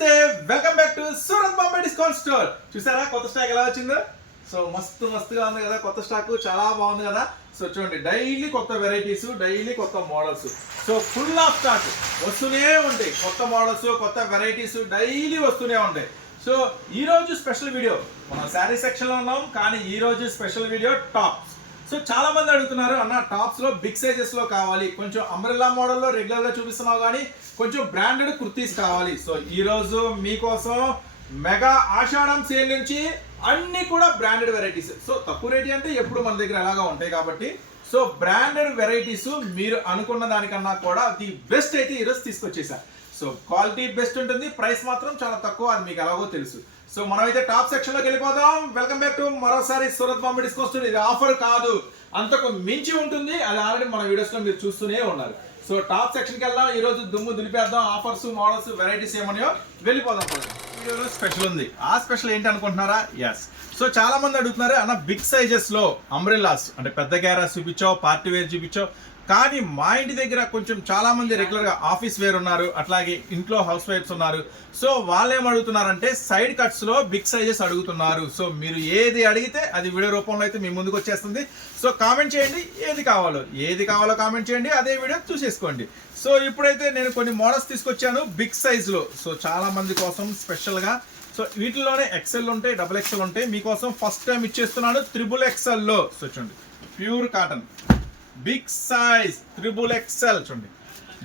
నమస్తే welcome back to Surat Bombay discount store చూసారా కొత్త స్టాక్ ఎలా వచ్చిందో? సో మస్తు మస్తుగా ఉంది కదా కొత్త స్టాక్ చాలా బాగుంది కదా. సో చూడండి డైలీ కొత్త వెరైటీస్ డైలీ కొత్త models so full of stock వస్తూనే ఉంటాయి. కొత్త మోడల్స్ కొత్త వెరైటీస్ డైలీ వస్తూనే ఉంటాయి. సో ఈ రోజు స్పెషల్ వీడియో మనం శారీ సెక్షన్లో ఉన్నాం కానీ ఈ రోజు స్పెషల్ వీడియో టాప్స్ సో చాలా మంది అడుగుతున్నారు అన్న టాప్స్లో బిగ్ సైజెస్లో కావాలి. కొంచెం అంబ్రెల్లా మోడల్లో రెగ్యులర్గా చూపిస్తున్నావు కానీ కొంచెం బ్రాండెడ్ కుర్తీస్ కావాలి. సో ఈ రోజు మీకోసం మెగా ఆషాఢం సేల్ నుంచి అన్ని కూడా బ్రాండెడ్ వెరైటీస్ సో తక్కువ రేట్ అంటే ఎప్పుడు మన దగ్గర ఎలాగా ఉంటాయి కాబట్టి. సో బ్రాండెడ్ వెరైటీస్ మీరు అనుకున్న దానికన్నా కూడా ది బెస్ట్ అయితే ఈరోజు తీసుకొచ్చేసారు సో క్వాలిటీ బెస్ట్ ఉంటుంది ప్రైస్ మాత్రం చాలా తక్కువ అది మీకు ఎలాగో తెలుసు. సో మనమైతే టాప్ సెక్షన్లోకి వెళ్ళిపోదాం. వెల్కమ్ బ్యాక్ టు మరోసారి సూరత్ బాంబే డిస్కౌంట్. ఇది ఆఫర్ కాదు. అంతకు మించి ఉంటుంది. అది ఆల్రెడీ మన వీడియోస్లో మీరు చూస్తూనే ఉన్నారు. సో టాప్ సెక్షన్కి వెళ్దాం. ఈ రోజు దుమ్ము దులిపేద్దాం. ఆఫర్స్ మోడల్స్ వెరైటీస్ ఏమన్నాయో వెళ్ళిపోదాం వీడియోలో స్పెషల్ ఉంది. ఆ స్పెషల్ ఏంటి అనుకుంటున్నారా? ఎస్ సో చాలా మంది అడుగుతున్నారు అన్న బిగ్ సైజెస్లో అంబ్రెల్లాస్ అంటే పెద్ద గ్యారాస్ చూపించావు పార్టీ వేర్ చూపించావు. కానీ మా ఇంటి దగ్గర కొంచెం చాలా మంది రెగ్యులర్గా ఆఫీస్ వేర్ ఉన్నారు అట్లాగే ఇంట్లో హౌస్ వైఫ్స్ ఉన్నారు. సో వాళ్ళు ఏం అడుగుతున్నారంటే సైడ్ కట్స్లో బిగ్ సైజెస్ అడుగుతున్నారు. సో మీరు ఏది అడిగితే అది వీడియో రూపంలో అయితే మీ ముందుకు వచ్చేస్తుంది. సో కామెంట్ చేయండి ఏది కావాలో. ఏది కావాలో కామెంట్ చేయండి అదే వీడియో చూసేసుకోండి. సో ఇప్పుడైతే నేను కొన్ని మోడల్స్ తీసుకొచ్చాను బిగ్ సైజ్లో. సో చాలా మంది కోసం స్పెషల్గా. సో వీటిలోనే ఎక్సెల్ ఉంటాయి డబుల్ ఎక్సెల్ ఉంటాయి. మీకోసం ఫస్ట్ టైం ఇచ్చేస్తున్నాను త్రిబుల్ ఎక్సెల్లో సో చూడండి pure cotton big size triple XL చూడండి.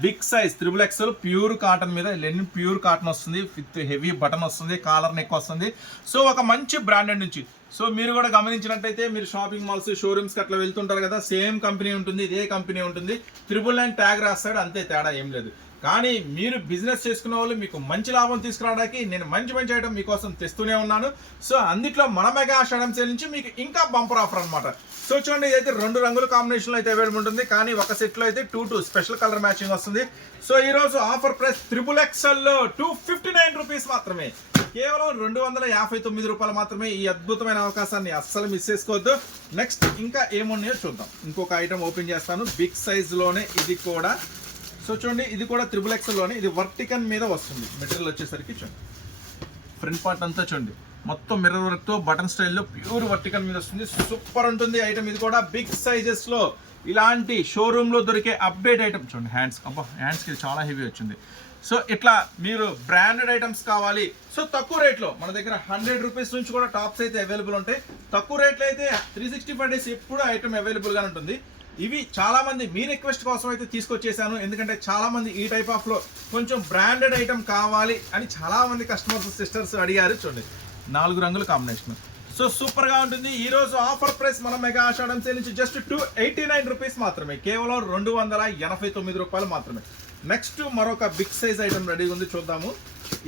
Big size triple XL pure cotton మీద లెనిన్ ప్యూర్ కాటన్ వస్తుంది విత్ హెవీ బటన్ వస్తుంది కాలర్ నెక్ వస్తుంది. సో ఒక మంచి బ్రాండెడ్ నుంచి. సో మీరు కూడా గమనించినట్టయితే మీరు షాపింగ్ మాల్స్ షోరూమ్స్కి అట్లా వెళ్తుంటారు కదా సేమ్ కంపెనీ ఉంటుంది ఇదే కంపెనీ ఉంటుంది. త్రిబుల్ నైన్ ట్యాగ్ రాస్తాడు అంతే తేడా ఏం లేదు. కానీ మీరు బిజినెస్ చేసుకున్న వాళ్ళు మీకు మంచి లాభం తీసుకురావడానికి నేను మంచి మంచి ఐటమ్ మీకోసం తెస్తూనే ఉన్నాను. సో అందుట్లో మన మెగా ఆషాఢం సేల్ నుంచి మీకు ఇంకా బంపర్ ఆఫర్ అనమాట సో చూడండి ఇదైతే రెండు రంగుల కాంబినేషన్లో అయితే అవైలబుల్ ఉంటుంది. కానీ ఒక సెట్లో అయితే two two special colour matching వస్తుంది. సో ఈ రోజు ఆఫర్ ప్రైస్ త్రిపుల్ ఎక్స్ఎల్లో టూ ఫిఫ్టీ నైన్ రూపీస్ మాత్రమే. కేవలం రెండు వందల యాభై తొమ్మిది రూపాయలు మాత్రమే ఈ అద్భుతమైన అవకాశాన్ని అస్సలు మిస్ చేసుకోవద్దు. నెక్స్ట్ ఇంకా ఏమున్నాయో చూద్దాం. ఇంకొక ఐటమ్ ఓపెన్ చేస్తాను. బిగ్ సైజ్లోనే ఇది కూడా. సో చూడండి ఇది కూడా త్రిబుల్ ఎక్స్లోనే ఇది వర్టికన్ మీద వస్తుంది. మెటీరియల్ వచ్చేసరికి చూడండి. ఫ్రంట్ పార్ట్ అంతా చూడండి. మొత్తం మిర్రర్ వర్క్తో బటన్ స్టైల్లో ప్యూర్ వర్టికన్ మీద వస్తుంది. సూపర్ ఉంటుంది ఐటమ్ ఇది కూడా బిగ్ సైజెస్లో ఇలాంటి షోరూంలో దొరికే అప్డేట్ ఐటమ్ చూడండి హ్యాండ్స్ అబ్బా హ్యాండ్స్కి చాలా హెవీ వచ్చింది. సో ఇట్లా మీరు బ్రాండెడ్ ఐటమ్స్ కావాలి. సో తక్కువ రేట్లో మన దగ్గర హండ్రెడ్ రూపీస్ నుంచి కూడా టాప్స్ అయితే అవైలబుల్ ఉంటాయి. తక్కువ రేట్లో అయితే త్రీ సిక్స్టీ ఫైవ్ డేస్ ఎప్పుడు ఐటమ్ అవైలబుల్గానే ఉంటుంది. ఇవి చాలా మంది మీ రిక్వెస్ట్ కోసం అయితే తీసుకొచ్చేసాను. ఎందుకంటే చాలా మంది ఈ టైప్ ఆఫ్లో కొంచెం బ్రాండెడ్ ఐటమ్ కావాలి అని చాలా మంది కస్టమర్స్ సిస్టర్స్ అడిగారు చూడండి. నాలుగు రంగుల కాంబినేషన్ సో సూపర్గా ఉంటుంది. ఈ రోజు ఆఫర్ ప్రైస్ మన మెగా ఆషాఢం సేల్ నుంచి just two eighty nine rupees మాత్రమే. కేవలం రెండు వందల ఎనభై తొమ్మిది రూపాయలు మాత్రమే. నెక్స్ట్ మరొక బిగ్ సైజ్ ఐటమ్ రెడీగా ఉంది చూద్దాము.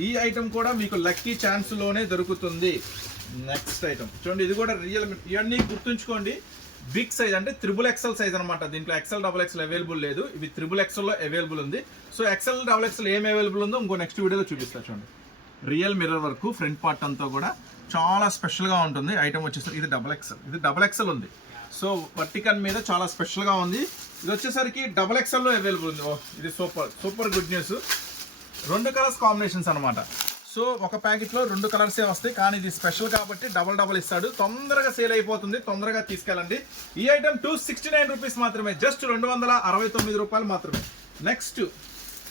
ఈ ఐటమ్ కూడా మీకు లక్కీ ఛాన్స్లోనే దొరుకుతుంది. నెక్స్ట్ ఐటమ్ చూడండి ఇది కూడా రియల్ ఇవన్నీ గుర్తుంచుకోండి. బిగ్ సైజ్ అంటే త్రిబుల్ ఎక్సెల్ సైజ్ అనమాట దీంట్లో ఎక్సెల్ డబుల్ ఎక్సెల్ అవైలబుల్ లేదు. ఇవి త్రిబుల్ ఎక్సెల్లో అవైలబుల్ ఉంది. సో ఎక్సెల్ డబుల్ ఎక్సెల్ ఏం అవైలబుల్ ఉందో ఇంకో నెక్స్ట్ వీడియోలో చూపిస్తా చూడండి. Real mirror work front part అంతా కూడా చాలా స్పెషల్గా ఉంటుంది. ఐటమ్ వచ్చేసరికి ఇది డబుల్ ఎక్సెల్. ఇది డబుల్ ఎక్సెల్ ఉంది. సో వర్టికన్ మీద చాలా స్పెషల్గా ఉంది. ఇది వచ్చేసరికి డబుల్ ఎక్సెల్లో అవైలబుల్ ఉంది. ఓ ఇది సూపర్. Super good news. రెండు కలర్స్ కాంబినేషన్స్ అనమాట సో ఒక ప్యాకెట్లో రెండు కలర్సే వస్తాయి. కానీ ఇది స్పెషల్ కాబట్టి డబల్ డబల్ ఇస్తాడు. తొందరగా సేల్ అయిపోతుంది. తొందరగా తీసుకెళ్ళండి. ఈ item two sixty nine rupees మాత్రమే. జస్ట్ రెండు వందల అరవై తొమ్మిది రూపాయలు మాత్రమే. నెక్స్ట్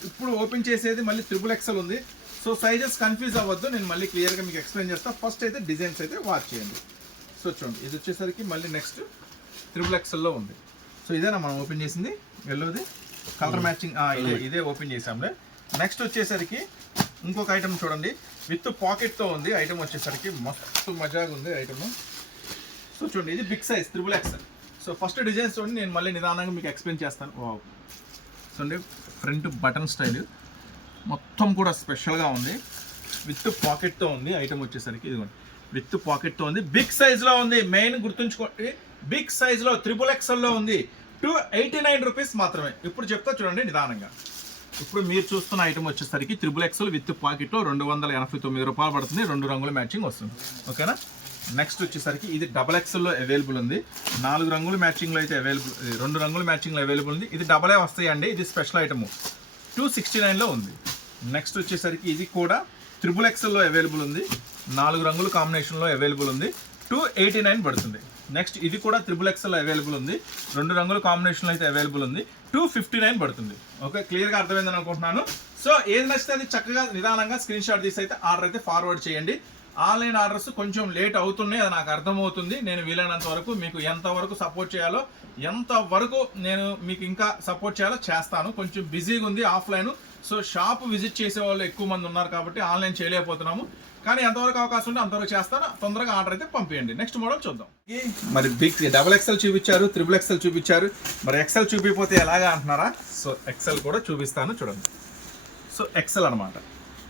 ఇప్పుడు ఓపెన్ చేసేది మళ్ళీ త్రిబుల్ ఎక్సెల్ ఉంది. సో సైజెస్ కన్ఫ్యూజ్ అవ్వద్దు. నేను మళ్ళీ క్లియర్గా మీకు ఎక్స్ప్లెయిన్ చేస్తాను ఫస్ట్ అయితే డిజైన్స్ అయితే వాచ్ చేయండి. సో చూడండి ఇది వచ్చేసరికి మళ్ళీ నెక్స్ట్ త్రిబుల్ ఎక్సెల్లో ఉంది. సో ఇదేనా మనం ఓపెన్ చేసింది? ఎల్లోది? కలర్ మ్యాచింగ్ ఇదే ఇదే ఓపెన్ చేసాంలే నెక్స్ట్ వచ్చేసరికి ఇంకొక ఐటమ్ చూడండి. విత్ పాకెట్తో ఉంది. ఐటమ్ వచ్చేసరికి మస్తు మజాగా ఉంది ఐటమ్ సో చూడండి ఇది big size triple XL so first designs చూడండి నేను మళ్ళీ నిదానంగా మీకు ఎక్స్ప్లెయిన్ చేస్తాను. వావ్ చూడండి ఫ్రంట్ బటన్ స్టైల్ మొత్తం కూడా స్పెషల్గా ఉంది. విత్ పాకెట్తో ఉంది. ఐటమ్ వచ్చేసరికి ఇదిగోండి. విత్ పాకెట్తో ఉంది. బిగ్ సైజ్లో ఉంది. మెయిన్ గుర్తుంచుకోండి. బిగ్ సైజ్లో త్రిబుల్ ఎక్సెల్లో ఉంది. టూ ఎయిటీ నైన్ రూపీస్ మాత్రమే. ఇప్పుడు చెప్తా చూడండి నిదానంగా. ఇప్పుడు మీరు చూస్తున్న ఐటమ్ వచ్చేసరికి త్రిబుల్ ఎక్స్ఎల్ విత్ పాకెట్లో రెండు వందల ఎనభై తొమ్మిది రూపాయలు పడుతుంది రెండు రంగుల మ్యాచింగ్ వస్తుంది. ఓకేనా నెక్స్ట్ వచ్చేసరికి ఇది డబల్ ఎక్స్ఎల్లో అవైలబుల్ ఉంది. నాలుగు రంగుల మ్యాచింగ్లో అయితే అవైలబుల్ రెండు రంగుల మ్యాచింగ్లో అవైలబుల్ ఉంది. ఇది డబలే వస్తాయండి ఇది స్పెషల్ ఐటమ్ టూ సిక్స్టీ నైన్లో ఉంది. నెక్స్ట్ వచ్చేసరికి ఇది కూడా త్రిబుల్ ఎక్స్ఎల్లో అవైలబుల్ ఉంది. నాలుగు రంగుల కాంబినేషన్లో అవైలబుల్ ఉంది. టూ ఎయిటీ నైన్ పడుతుంది. నెక్స్ట్ ఇది కూడా త్రిబుల్ ఎక్స్ఎల్ అవైలబుల్ ఉంది. రెండు రంగుల కాంబినేషన్లో అయితే అవైలబుల్ ఉంది. టూ ఫిఫ్టీ నైన్ పడుతుంది. ఓకే క్లియర్గా అర్థమైందని అనుకుంటున్నాను. సో ఏది నచ్చితే అది చక్కగా నిదానంగా స్క్రీన్ షాట్ తీసి అయితే ఆర్డర్ అయితే ఫార్వర్డ్ చేయండి. ఆన్లైన్ ఆర్డర్స్ కొంచెం లేట్ అవుతున్నాయి అది నాకు అర్థమవుతుంది. నేను వీలైనంత వరకు మీకు ఎంత వరకు సపోర్ట్ చేయాలో ఎంత వరకు నేను మీకు ఇంకా సపోర్ట్ చేయాలో చేస్తాను. కొంచెం బిజీగా ఉంది ఆఫ్లైన్ సో షాప్ విజిట్ చేసే వాళ్ళు ఎక్కువ మంది ఉన్నారు కాబట్టి ఆన్లైన్ చేయలేకపోతున్నాము. కానీ ఎంతవరకు అవకాశం ఉంటే అంతవరకు చేస్తాను. తొందరగా ఆర్డర్ అయితే పంపించండి నెక్స్ట్ మోడల్ చూద్దాం. మరి బిగ్ డబుల్ ఎక్సెల్ చూపించారు త్రిబుల్ ఎక్సెల్ చూపించారు. మరి ఎక్సెల్ చూపిపోతే ఎలాగా అంటున్నారా? సో ఎక్సెల్ కూడా చూపిస్తాను చూడండి. సో ఎక్సెల్ అనమాట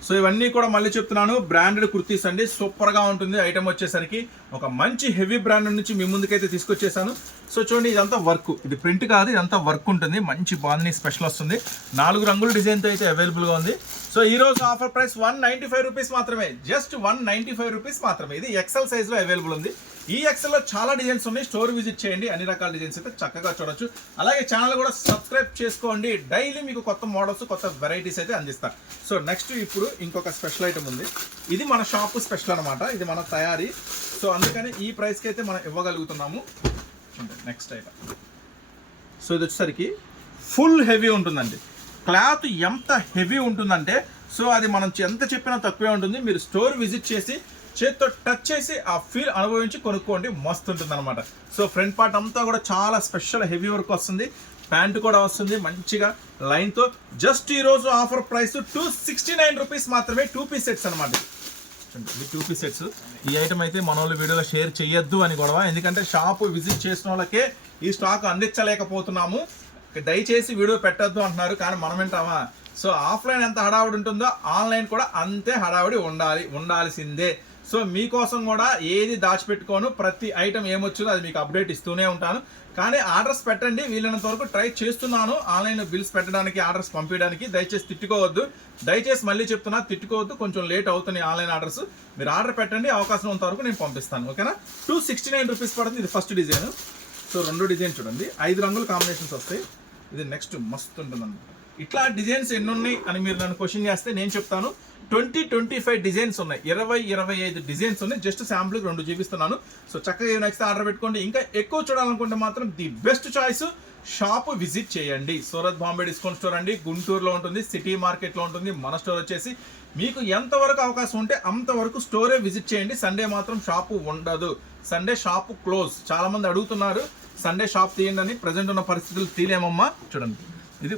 సో ఇవన్నీ కూడా మళ్ళీ చెప్తున్నాను. బ్రాండెడ్ కుర్తీస్ అండి. సూపర్గా ఉంటుంది. ఐటమ్ వచ్చేసరికి ఒక మంచి హెవీ బ్రాండ్ నుంచి మీ ముందుకైతే తీసుకొచ్చేసాను. సో చూడండి ఇదంతా వర్క్. ఇది ప్రింట్ కాదు ఇదంతా వర్క్ ఉంటుంది. మంచి బాగుంది స్పెషల్ వస్తుంది. నాలుగు రంగుల డిజైన్తో అయితే అవైలబుల్గా ఉంది. సో ఈ రోజు offer price one ninety five rupees మాత్రమే. Just one ninety five rupees మాత్రమే. ఇది ఎక్సెల్ సైజ్లో అవైలబుల్ ఉంది. ఈ ఎక్సెల్లో చాలా డిజైన్స్ ఉన్నాయి. స్టోర్ విజిట్ చేయండి. అన్ని రకాల డిజైన్స్ అయితే చక్కగా చూడొచ్చు. అలాగే ఛానల్ కూడా సబ్స్క్రైబ్ చేసుకోండి. డైలీ మీకు కొత్త మోడల్స్ కొత్త వెరైటీస్ అయితే అందిస్తాను సో నెక్స్ట్ ఇప్పుడు ఇంకొక స్పెషల్ ఐటమ్ ఉంది. ఇది మన షాప్ స్పెషల్ అన్నమాట. ఇది మన తయారీ. సో అందుకని ఈ ప్రైస్కి అయితే మనం ఇవ్వగలుగుతున్నాము. నెక్స్ట్ ఐటమ్ సో ఇది వచ్చేసరికి ఫుల్ హెవీ ఉంటుందండి. క్లాత్ ఎంత హెవీ ఉంటుందంటే సో అది మనం ఎంత చెప్పినా తక్కువే ఉంటుంది. మీరు స్టోర్ విజిట్ చేసి చేత్తో టచ్ చేసి ఆ ఫీల్ అనుభవించి కొనుక్కోండి. మస్తు ఉంటుంది అనమాట సో ఫ్రంట్ పార్ట్ అంతా కూడా చాలా స్పెషల్ హెవీ వర్క్ వస్తుంది. ప్యాంటు కూడా వస్తుంది. మంచిగా లైన్తో జస్ట్ ఈరోజు offer price two sixty nine rupees మాత్రమే టూ పీస్ సెట్స్ అనమాట ఇవి టూ పీస్ సెట్స్ ఈ ఐటమ్ అయితే మన వాళ్ళు వీడియోలో షేర్ చేయొద్దు అని గొడవ. ఎందుకంటే షాప్ విజిట్ చేసిన వాళ్ళకే ఈ స్టాక్ అందించలేకపోతున్నాము. దయచేసి వీడియో పెట్టొద్దు అంటున్నారు కానీ మనం వింటామా? సో ఆఫ్లైన్ ఎంత హడావుడి ఉంటుందో ఆన్లైన్ కూడా అంతే హడావుడి ఉండాలి ఉండాల్సిందే. సో మీకోసం కూడా ఏది దాచిపెట్టుకోను ప్రతి ఐటమ్ ఏమొచ్చిందో అది మీకు అప్డేట్ ఇస్తూనే ఉంటాను. కానీ ఆర్డర్స్ పెట్టండి వీలైనంత వరకు ట్రై చేస్తున్నాను. ఆన్లైన్ బిల్స్ పెట్టడానికి ఆర్డర్స్ పంపించడానికి దయచేసి తిట్టుకోవద్దు. దయచేసి మళ్ళీ చెప్తున్నా తిట్టుకోవద్దు. కొంచెం లేట్ అవుతున్నాయి ఆన్లైన్ ఆర్డర్స్. మీరు ఆర్డర్ పెట్టండి అవకాశం ఉన్నంత వరకు నేను పంపిస్తాను ఓకేనా? టూ సిక్స్టీ నైన్ రూపీస్ పడుతుంది. ఇది ఫస్ట్ డిజైన్ సో రెండు డిజైన్ చూడండి. ఐదు రంగుల కాంబినేషన్స్ వస్తాయి. ఇది నెక్స్ట్ మస్తు ఉంటుంది ఇట్లా డిజైన్స్ ఎన్ని ఉన్నాయి అని మీరు నన్ను క్వశ్చన్ చేస్తే నేను చెప్తాను. ట్వంటీ ట్వంటీ ఫైవ్ డిజైన్స్ ఉన్నాయి. ఇరవై ఇరవై ఐదు డిజైన్స్ ఉన్నాయి. జస్ట్ శాంపుల్కి రెండు చూపిస్తున్నాను. సో చక్కగా నెక్స్ట్ ఆర్డర్ పెట్టుకోండి. ఇంకా ఎక్కువ చూడాలనుకుంటే మాత్రం the best choice shop visit చేయండి. సూరత్ బాంబే డిస్కౌంట్ స్టోర్ అండి. గుంటూరులో ఉంటుంది సిటీ మార్కెట్లో ఉంటుంది. మన స్టోర్ వచ్చేసి మీకు ఎంతవరకు అవకాశం ఉంటే అంతవరకు స్టోరే విజిట్ చేయండి. సండే మాత్రం షాపు ఉండదు. Sunday shop close. చాలామంది అడుగుతున్నారు సండే షాప్ తీయండి అని. ప్రజెంట్ ఉన్న పరిస్థితులు తీలేమమ్మా? చూడండి. ఇది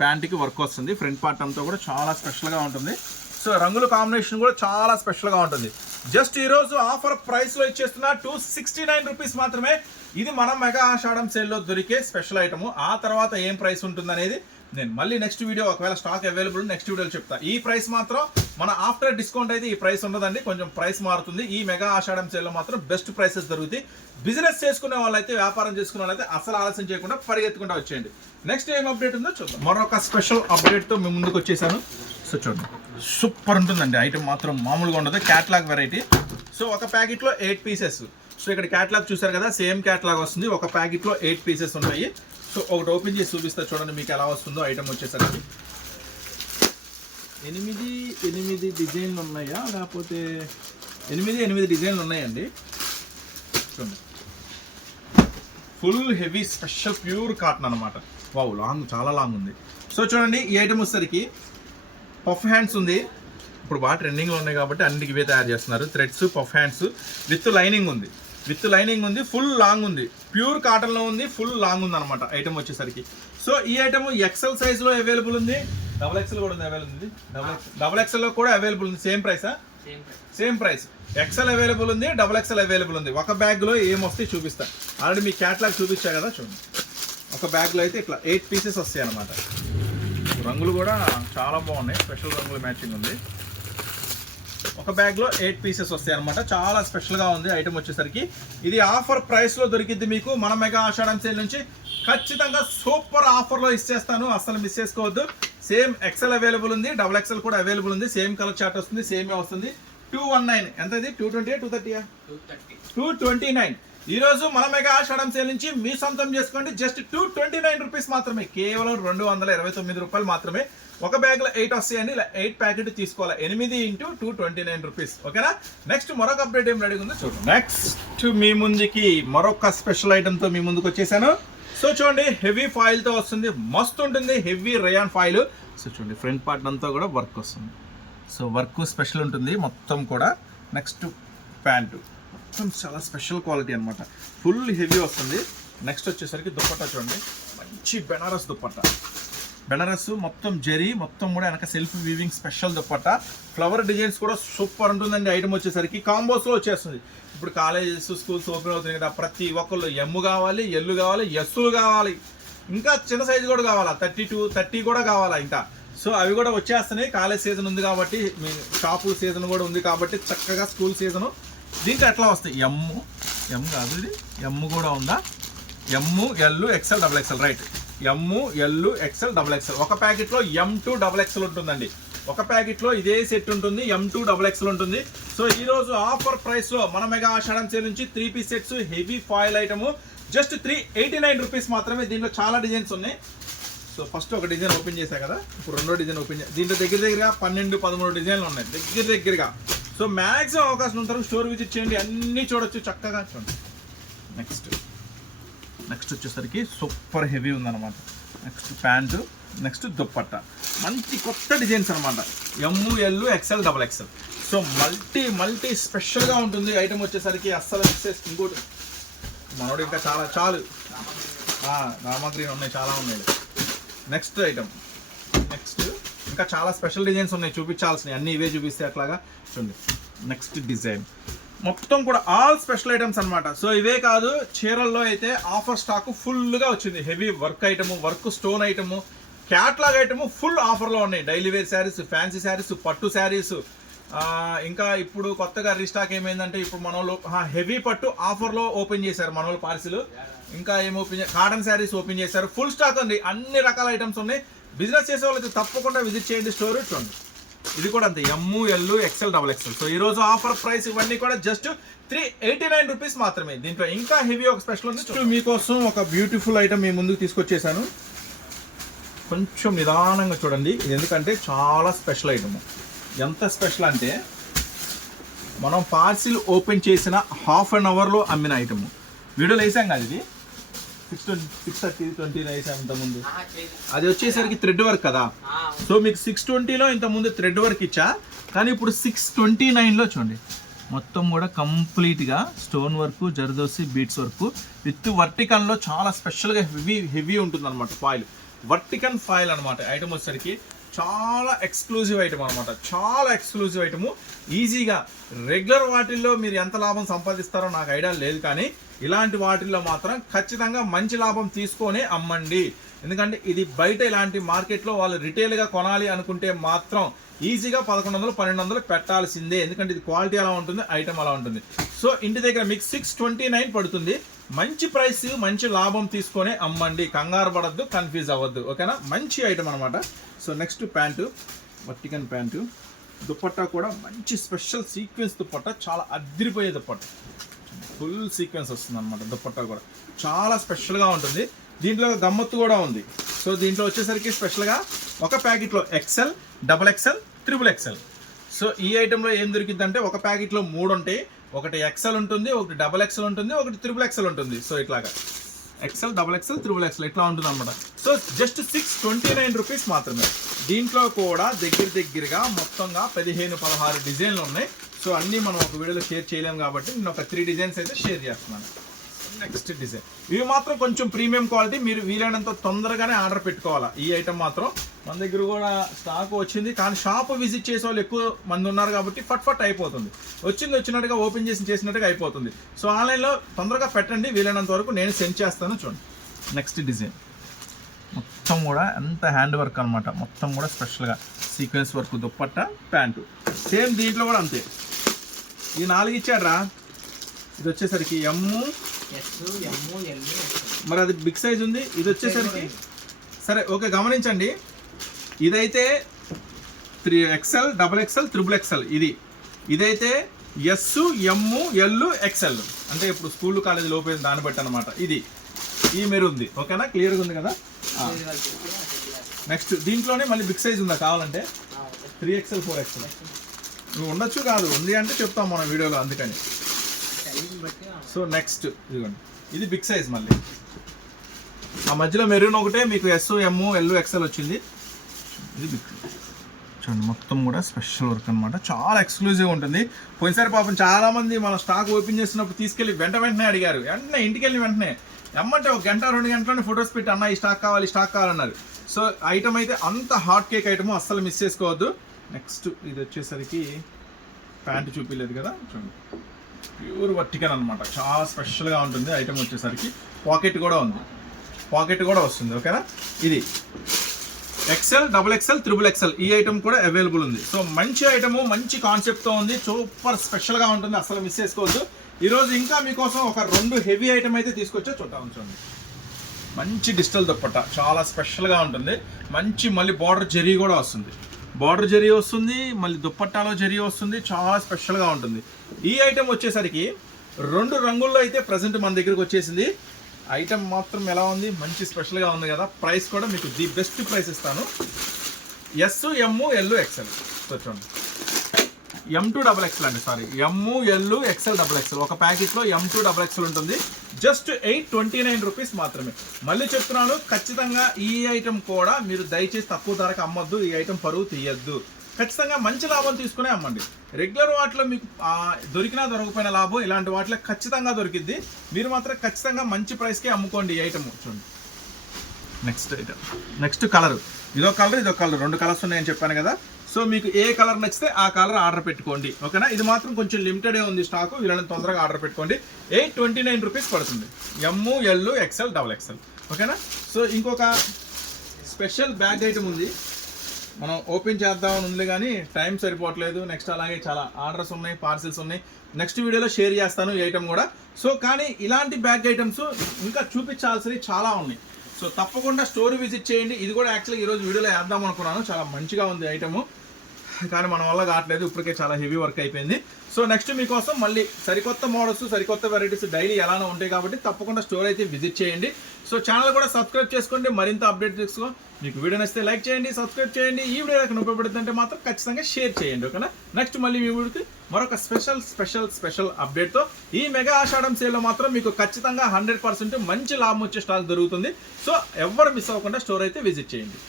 ప్యాంట్కి వర్క్ వస్తుంది. ఫ్రంట్ పార్ట్ అంతా కూడా చాలా స్పెషల్గా ఉంటుంది. సో రంగుల కాంబినేషన్ కూడా చాలా స్పెషల్గా ఉంటుంది. జస్ట్ ఈరోజు ఆఫర్ ప్రైస్లో ఇచ్చేస్తున్న టూ సిక్స్టీ నైన్ రూపీస్ మాత్రమే. ఇది మనం మెగా ఆషాఢం సేల్లో దొరికే స్పెషల్ ఐటమ్ ఆ తర్వాత ఏం ప్రైస్ ఉంటుంది అనేది నేను మళ్ళీ నెక్స్ట్ వీడియో ఒకవేళ స్టాక్ అవైలబుల్ నెక్స్ట్ వీడియోలో చెప్తా. ఈ ప్రైస్ మాత్రం మన ఆఫ్టర్ డిస్కౌంట్ అయితే ఈ ప్రైస్ ఉండదండి. కొంచెం ప్రైస్ మారుతుంది. ఈ మెగా ఆషాఢం సేల్లో మాత్రం బెస్ట్ ప్రైసెస్ దొరుకుతాయి. బిజినెస్ చేసుకునే వాళ్ళైతే వ్యాపారం చేసుకునే వాళ్ళైతే అసలు ఆలస్యం చేయకుండా పరిగెత్తుకుండా వచ్చేయండి. నెక్స్ట్ ఏం అప్డేట్ ఉందో చూద్దాం. మరొక స్పెషల్ అప్డేట్తో మేము ముందుకు వచ్చేసాను. సో చూడండి. సూపర్ ఉంటుందండి. ఐటమ్ మాత్రం మామూలుగా ఉండదు. క్యాట్లాగ్ వెరైటీ సో ఒక ప్యాకెట్లో ఎయిట్ పీసెస్ సో ఇక్కడ క్యాట్లాగ్ చూసారు కదా? సేమ్ క్యాట్లాగ్ వస్తుంది. ఒక ప్యాకెట్లో ఎయిట్ పీసెస్ ఉంటాయి సో ఒకటి ఓపెన్ చేసి చూపిస్తా చూడండి మీకు ఎలా వస్తుందో ఐటమ్ వచ్చేసరికి. ఎనిమిది ఎనిమిది డిజైన్లు ఉన్నాయా? లేకపోతే ఎనిమిది ఎనిమిది డిజైన్లు ఉన్నాయండి? చూడండి. Full heavy special pure cotton అనమాట వావ్ లాంగ్ చాలా లాంగ్ ఉంది. సో చూడండి ఈ ఐటమ్ వచ్చేసరికి పఫ్ హ్యాండ్స్ ఉంది. ఇప్పుడు బాగా ట్రెండింగ్లో ఉన్నాయి కాబట్టి అన్నిటికి ఇవే తయారు చేస్తున్నారు. Threads puff hands with lining ఉంది. విత్ లైనింగ్ ఉంది ఫుల్ లాంగ్ ఉంది. ప్యూర్ కాటన్లో ఉంది ఫుల్ లాంగ్ ఉంది అనమాట ఐటమ్ వచ్చేసరికి. సో ఈ ఐటమ్ ఎక్సెల్ సైజ్లో అవైలబుల్ ఉంది. డబుల్ ఎక్సెల్ కూడా ఉంది అవైలబుల్ ఉంది. డబుల్ ఎక్స్ డబుల్ ఎక్సెల్లో కూడా అవైలబుల్ ఉంది. సేమ్ ప్రైసా సేమ్ ప్రైస్ ఎక్సెల్ అవైలబుల్ ఉంది డబుల్ ఎక్సెల్ అవైలబుల్ ఉంది. ఒక బ్యాగ్లో ఏం వస్తాయి చూపిస్తా. ఆల్రెడీ మీ క్యాట్లాగ్ చూపించా కదా చూడండి. ఒక బ్యాగ్లో అయితే ఇట్లా ఎయిట్ పీసెస్ వస్తాయి అనమాట రంగులు కూడా చాలా బాగున్నాయి. స్పెషల్ రంగులు మ్యాచింగ్ ఉంది. ఒక బ్యాగ్లో ఎయిట్ పీసెస్ వస్తాయి అనమాట చాలా స్పెషల్గా ఉంది ఐటమ్ వచ్చేసరికి. ఇది ఆఫర్ ప్రైస్లో దొరికింది మీకు. మన మెగా ఆషాఢం సేల్ నుంచి ఖచ్చితంగా సూపర్ ఆఫర్లో ఇచ్చేస్తాను. అస్సలు మిస్ చేసుకోవద్దు. సేమ్ ఎక్సెల్ అవైలబుల్ ఉంది. డబుల్ ఎక్సెల్ కూడా అవైలబుల్ ఉంది. సేమ్ కలర్ చార్ట్ వస్తుంది. సేమే వస్తుంది. టూ వన్ నైన్ ఎంత ఇది? Two twenty two థర్టీయా two thirty two twenty nine ఈరోజు మన మెగా ఆషాఢం సేల్ నుంచి మీ సొంతం చేసుకోండి. Just two twenty nine rupees మాత్రమే. కేవలం రెండు వందల ఇరవై తొమ్మిది రూపాయలు మాత్రమే. ఒక బ్యాగ్లో ఎయిట్ వస్తాయండి ఇలా ఎయిట్ ప్యాకెట్ తీసుకోవాలి. ఎనిమిది into two twenty nine rupees. ఓకేనా? నెక్స్ట్ మరొక అప్డేట్ ఏం రెడీ ఉందో చూడండి నెక్స్ట్ మీ ముందుకి మరొక స్పెషల్ ఐటమ్ మీ ముందుకు వచ్చేసాను. సో చూడండి హెవీ ఫాయిల్తో వస్తుంది. మస్తు ఉంటుంది. Heavy rayon foil. సో చూడండి ఫ్రంట్ పార్ట్ అంతా కూడా వర్క్ వస్తుంది. సో వర్క్ స్పెషల్ ఉంటుంది మొత్తం కూడా. Next pant. మొత్తం చాలా స్పెషల్ క్వాలిటీ అనమాట ఫుల్ హెవీ వస్తుంది. నెక్స్ట్ వచ్చేసరికి దుప్పట్టా చూడండి. మంచి బెనారస్ దుప్పట్టా. బెనారస్ మొత్తం జరీ మొత్తం కూడా వెనక self weaving special dupatta. Flower designs కూడా సూపర్ ఉంటుందండి. ఐటమ్ వచ్చేసరికి కాంబోస్లో వచ్చేస్తుంది. ఇప్పుడు కాలేజెస్ స్కూల్స్ ఓపెన్ అవుతుంది కదా ప్రతి ఒక్కళ్ళు ఎమ్ము కావాలి ఎల్లు కావాలి ఎస్సులు కావాలి. ఇంకా చిన్న సైజు కూడా కావాలా? థర్టీ టూ థర్టీ కూడా కావాలా ఇంకా? సో అవి కూడా వచ్చేస్తున్నాయి. కాలేజ్ సీజన్ ఉంది కాబట్టి మీ షాపు సీజన్ కూడా ఉంది కాబట్టి చక్కగా స్కూల్ సీజను దీంట్లో ఎట్లా వస్తాయి? ఎమ్ము ఎమ్ కాదు ఇది. ఎమ్ము కూడా ఉందా? M L XL double XL right M L XL double XL ఒక ప్యాకెట్లో ఎం టూ డబుల్ ఎక్సెల్ ఉంటుందండి. ఒక ప్యాకెట్లో ఇదే సెట్ ఉంటుంది ఎం టూ డబుల్ ఎక్సెల్ ఉంటుంది. సో ఈరోజు ఆఫర్ ప్రైస్లో మన మెగా ఆషాఢం నుంచి three piece sets heavy foil item just three eighty nine rupees మాత్రమే దీంట్లో చాలా డిజైన్స్ ఉన్నాయి. సో ఫస్ట్ ఒక డిజైన్ ఓపెన్ చేశా కదా? ఇప్పుడు రెండో డిజైన్ ఓపెన్ దీంట్లో దగ్గర దగ్గరగా పన్నెండు పదమూడు డిజైన్లు ఉన్నాయి. దగ్గర దగ్గరగా. సో మ్యాక్సిమం అవకాశం ఉంటారు స్టోర్ విజిట్ చేయండి అన్నీ చూడొచ్చు చక్కగా చూడండి. నెక్స్ట్ నెక్స్ట్ వచ్చేసరికి సూపర్ హెవీ ఉందన్నమాట. Next pant next dupatta. మంచి కొత్త డిజైన్స్ అనమాట M L XL double XL so multi multi స్పెషల్గా ఉంటుంది. ఐటమ్ వచ్చేసరికి అస్సలు మిక్సెస్ ఇంకోటి. మనోడు ఇంకా చాలా చాలు. రామగ్రీన్ ఉన్నాయి చాలా ఉన్నాయి. నెక్స్ట్ ఐటమ్ నెక్స్ట్ ఇంకా చాలా స్పెషల్ డిజైన్స్ ఉన్నాయి చూపించాల్సినవి. అన్ని ఇవే చూపిస్తే అట్లాగా చూడండి నెక్స్ట్ డిజైన్ మొత్తం కూడా ఆల్ స్పెషల్ ఐటమ్స్ అనమాట సో ఇవే కాదు చీరల్లో అయితే ఆఫర్ స్టాక్ ఫుల్గా వచ్చింది. Heavy work item work stone item catalogue item full ఆఫర్లో ఉన్నాయి. Daily wear saris fancy saris పట్టు శారీస్ ఇంకా ఇప్పుడు కొత్తగా రీస్టాక్ ఏమైందంటే ఇప్పుడు మనోళ్ళు హెవీ పట్టు ఆఫర్లో ఓపెన్ చేశారు మనోళ్ళు పార్సిల్ ఇంకా ఏం ఓపెన్ కాటన్ శారీస్ ఓపెన్ చేశారు. ఫుల్ స్టాక్ ఉంది. అన్ని రకాల ఐటమ్స్ ఉన్నాయి. బిజినెస్ చేసే వాళ్ళకి తప్పకుండా విజిట్ చేయండి స్టోర్ చూడండి. ఇది కూడా అంతే ఎమ్ము ఎల్లు ఎక్సెల్ డబల్ ఎక్సెల్ సో ఈ రోజు ఆఫర్ ప్రైస్ ఇవన్నీ కూడా just three eighty nine rupees మాత్రమే. దీంట్లో ఇంకా హెవీ ఒక స్పెషల్ ఉంది మీకోసం ఒక బ్యూటిఫుల్ ఐటమ్ మీ ముందుకు తీసుకొచ్చేసాను. కొంచెం నిదానంగా చూడండి. ఇది ఎందుకంటే చాలా స్పెషల్ ఐటమ్ ఎంత స్పెషల్ అంటే మనం పార్సిల్ ఓపెన్ చేసిన హాఫ్ అన్ అవర్లో అమ్మిన ఐటమ్ వీడియోలో వేసాం కదా ఇది? Six twenty six thirty twenty వేసాం ఇంతకుముందు. అది వచ్చేసరికి థ్రెడ్ వర్క్ కదా. సో మీకు సిక్స్ ట్వంటీలో ఇంతకుముందు థ్రెడ్ వర్క్ ఇచ్చా? కానీ ఇప్పుడు సిక్స్ ట్వంటీ నైన్లో చూడండి. మొత్తం కూడా కంప్లీట్గా stone work zardosi beads work with వర్టికన్లో చాలా స్పెషల్గా హెవీ హెవీ ఉంటుంది అనమాట ఫాయిల్ వర్టికన్ ఫాయిల్ అనమాట ఐటమ్ వచ్చేసరికి చాలా ఎక్స్క్లూజివ్ ఐటమ్ అనమాట చాలా ఎక్స్క్లూజివ్ ఐటమ్ ఈజీగా రెగ్యులర్ వాటిల్లో మీరు ఎంత లాభం సంపాదిస్తారో నాకు ఐడియా లేదు కానీ ఇలాంటి వాటిల్లో మాత్రం ఖచ్చితంగా మంచి లాభం తీసుకొని అమ్మండి. ఎందుకంటే ఇది బయట ఇలాంటి మార్కెట్లో వాళ్ళు రిటైల్గా కొనాలి అనుకుంటే మాత్రం ఈజీగా పదకొండు వందలు పన్నెండు వందలు పెట్టాల్సిందే. ఎందుకంటే ఇది క్వాలిటీ అలా ఉంటుంది ఐటమ్ అలా ఉంటుంది. సో ఇంటి దగ్గర మీకు సిక్స్ ట్వంటీ నైన్ పడుతుంది. మంచి ప్రైస్ మంచి లాభం తీసుకొని అమ్మండి. కంగారు పడద్దు కన్ఫ్యూజ్ అవ్వద్దు. ఓకేనా? మంచి ఐటమ్ అనమాట సో నెక్స్ట్ ప్యాంటు వర్టికన్ ప్యాంటు. దుప్పట్టా కూడా మంచి స్పెషల్ సీక్వెన్స్ దుప్పట్ట. చాలా అదిరిపోయే దుప్పట్ట. ఫుల్ సీక్వెన్స్ వస్తుంది అనమాట దుప్పట్టా కూడా. చాలా స్పెషల్గా ఉంటుంది. దీంట్లో గమ్మత్తు కూడా ఉంది. సో దీంట్లో వచ్చేసరికి స్పెషల్గా ఒక ప్యాకెట్లో XL double XL triple XL so ఈ ఐటెంలో ఏం దొరికిందంటే ఒక ప్యాకెట్లో మూడు ఉంటాయి. ఒకటి ఎక్సెల్ ఉంటుంది ఒకటి డబల్ ఎక్సెల్ ఉంటుంది ఒకటి త్రిబుల్ ఎక్సెల్ ఉంటుంది. సో ఇట్లాగా. XL double XL triple XL ఇట్లా ఉంటుంది అనమాట so just six twenty nine rupees మాత్రమే. దీంట్లో కూడా దగ్గర దగ్గరగా మొత్తంగా పదిహేను పదహారు డిజైన్లు ఉన్నాయి. సో అన్నీ మనం ఒక వీడియోలో షేర్ చేయలేము కాబట్టి నేను ఒక త్రీ డిజైన్స్ అయితే షేర్ చేస్తున్నాను. నెక్స్ట్ డిజైన్ ఇవి మాత్రం కొంచెం ప్రీమియం క్వాలిటీ మీరు వీలైనంత తొందరగానే ఆర్డర్ పెట్టుకోవాలా. ఈ ఐటమ్ మాత్రం మన దగ్గర కూడా స్టాక్ వచ్చింది. కానీ షాప్ విజిట్ చేసే వాళ్ళు ఎక్కువ మంది ఉన్నారు కాబట్టి ఫట్ ఫట్ అయిపోతుంది. వచ్చింది వచ్చినట్టుగా ఓపెన్ చేసి చేసినట్టుగా అయిపోతుంది. సో ఆన్లైన్లో తొందరగా పెట్టండి. వీలైనంత వరకు నేను సెండ్ చేస్తాను చూడండి. నెక్స్ట్ డిజైన్ మొత్తం కూడా ఎంత హ్యాండ్ వర్క్ అనమాట మొత్తం కూడా స్పెషల్గా sequence work dupatta pant same దీంట్లో కూడా అంతే. ఈ నాలుగు ఇచ్చాడ్రా. ఇది వచ్చేసరికి ఎమ్ము ఎస్ ఎమ్ ఎల్ మరి అది బిగ్ సైజ్ ఉంది. ఇది వచ్చేసరికి సరే ఓకే గమనించండి. ఇదైతే three XL double XL triple XL ఇది. ఇదైతే ఎస్ ఎమ్ ఎల్ ఎక్సెల్ అంటే ఇప్పుడు స్కూల్ కాలేజీలో ఓపెన్ దాన్ని బట్టి అనమాట ఇది. ఈ మెరుంది ఓకేనా? క్లియర్గా ఉంది కదా? నెక్స్ట్ దీంట్లోనే మళ్ళీ బిగ్ సైజ్ ఉందా కావాలంటే? Three XL four XL. నువ్వు ఉండొచ్చు కాదు. ఉంది అంటే చెప్తాం మనం వీడియోలో అందుకని. సో నెక్స్ట్ ఇదిగోండి. ఇది బిగ్ సైజ్ మళ్ళీ. ఆ మధ్యలో మెరూన్ ఒకటే మీకు ఎస్ ఎమ్ ఎల్ ఎక్స్ఎల్ వచ్చింది. ఇది బిగ్ చూడండి మొత్తం కూడా స్పెషల్ వర్క్ అనమాట చాలా ఎక్స్క్లూజివ్ ఉంటుంది. పోయినసారి పాపం చాలామంది మన స్టాక్ ఓపెన్ చేసినప్పుడు తీసుకెళ్ళి వెంట వెంటనే అడిగారు. వెంటనే ఇంటికి వెళ్ళి వెంటనే ఎమ్మంటే ఒక గంట రెండు గంటలోనే ఫొటోస్ పెట్టి అన్న ఈ స్టాక్ కావాలి స్టాక్ కావాలన్నారు. సో ఐటమ్ అయితే అంత హాట్ కేక్ ఐటమ్ అస్సలు మిస్ చేసుకోవద్దు. నెక్స్ట్ ఇది వచ్చేసరికి ప్యాంట్ చూపించలేదు కదా? చూడండి. ప్యూర్ వర్టికల్ అనమాట చాలా స్పెషల్గా ఉంటుంది ఐటమ్ వచ్చేసరికి. పాకెట్ కూడా ఉంది. పాకెట్ కూడా వస్తుంది ఓకేనా? ఇది XL double XL triple XL ఈ ఐటమ్ కూడా అవైలబుల్ ఉంది. సో మంచి ఐటమ్ మంచి కాన్సెప్ట్తో ఉంది. సూపర్ స్పెషల్గా ఉంటుంది. అసలు మిస్ చేసుకోవద్దు. ఈరోజు ఇంకా మీకోసం ఒక రెండు హెవీ ఐటమ్ అయితే తీసుకొచ్చా? చూద్దాం చూడండి. మంచి డిజిటల్ దుప్పట్ట. చాలా స్పెషల్గా ఉంటుంది. మంచి మళ్ళీ బార్డర్ జరీ కూడా వస్తుంది. బార్డర్ జరీ వస్తుంది మళ్ళీ దుప్పట్టాలో జరీ వస్తుంది చాలా స్పెషల్గా ఉంటుంది. ఈ ఐటెం వచ్చేసరికి రెండు రంగుల్లో అయితే ప్రజెంట్ మన దగ్గరకు వచ్చేసింది. ఐటెం మాత్రం ఎలా ఉంది? మంచి స్పెషల్గా ఉంది కదా. ప్రైస్ కూడా మీకు ది బెస్ట్ ప్రైస్ ఇస్తాను. ఎస్ ఎమ్ ఎల్ ఎక్సెల్ చూడండి. ఎం టూ డబల్ ఎక్స్ఎల్ అండి sorry M L XL double XL ఒక ప్యాకెట్లో ఎం టూ డబల్ ఎక్స్ఎల్ ఉంటుంది. Just eight twenty nine rupees మాత్రమే. మళ్ళీ చెప్తున్నాను ఖచ్చితంగా ఈ ఐటెం కూడా మీరు దయచేసి తక్కువ ధరకు అమ్మొద్దు ఈ ఐటెం పరువు తీయద్దు. ఖచ్చితంగా మంచి లాభం తీసుకునే అమ్మండి. రెగ్యులర్ వాటిలో మీకు దొరికినా దొరకపోయిన లాభం ఇలాంటి వాటిలో ఖచ్చితంగా దొరికిద్ది. మీరు మాత్రం ఖచ్చితంగా మంచి ప్రైస్కే అమ్ముకోండి ఈ ఐటెం చూడండి. నెక్స్ట్ ఐటమ్ నెక్స్ట్ కలర్ ఇదో కలర్ ఇదో కలర్ రెండు కలర్స్ ఉన్నాయని చెప్పాను కదా. సో మీకు ఏ కలర్ నచ్చితే ఆ కలర్ ఆర్డర్ పెట్టుకోండి. ఓకేనా? ఇది మాత్రం కొంచెం లిమిటెడే ఉంది స్టాక్ వీళ్ళని తొందరగా ఆర్డర్ పెట్టుకోండి. ఎయిట్ ట్వంటీ నైన్ రూపీస్ పడుతుంది M L XL double XL ఓకేనా? సో ఇంకొక స్పెషల్ బ్యాగ్ ఐటమ్ ఉంది. మనం ఓపెన్ చేద్దామని ఉంది కానీ టైం సరిపోవట్లేదు. నెక్స్ట్ అలాగే చాలా ఆర్డర్స్ ఉన్నాయి పార్సిల్స్ ఉన్నాయి. నెక్స్ట్ వీడియోలో షేర్ చేస్తాను ఈ ఐటమ్ కూడా. సో కానీ ఇలాంటి బ్యాగ్ ఐటమ్స్ ఇంకా చూపించాల్సినవి చాలా ఉన్నాయి. సో తప్పకుండా స్టోర్ విజిట్ చేయండి. ఇది కూడా యాక్చువల్గా ఈరోజు వీడియోలో వేద్దాం అనుకున్నాను. చాలా మంచిగా ఉంది ఐటెము. కానీ మన వల్ల కావట్లేదు. ఇప్పటికే చాలా హెవీ వర్క్ అయిపోయింది. సో నెక్స్ట్ మీకోసం మళ్ళీ సరికొత్త మోడల్స్ సరికొత్త వెరైటీస్ డైలీ ఎలానో ఉంటాయి కాబట్టి తప్పకుండా స్టోర్ అయితే విజిట్ చేయండి. సో ఛానల్ కూడా సబ్స్క్రైబ్ చేసుకోండి. మరింత అప్డేట్ తీసుకో మీకు వీడియో నచ్చితే లైక్ చేయండి సబ్స్క్రైబ్ చేయండి. ఈ వీడియో కనుక ఉపయోగపడుతుందంటే మాత్రం ఖచ్చితంగా షేర్ చేయండి ఓకేనా? నెక్స్ట్ మళ్ళీ మీ వీడికి మరొక స్పెషల్ స్పెషల్ స్పెషల్ అప్డేట్తో ఈ మెగా ఆషాఢం సేల్లో మాత్రం మీకు ఖచ్చితంగా హండ్రెడ్ పర్సెంట్ మంచి లాభం వచ్చే స్టాక్ దొరుకుతుంది. సో ఎవరు మిస్ అవ్వకుండా స్టోర్ అయితే విజిట్ చేయండి.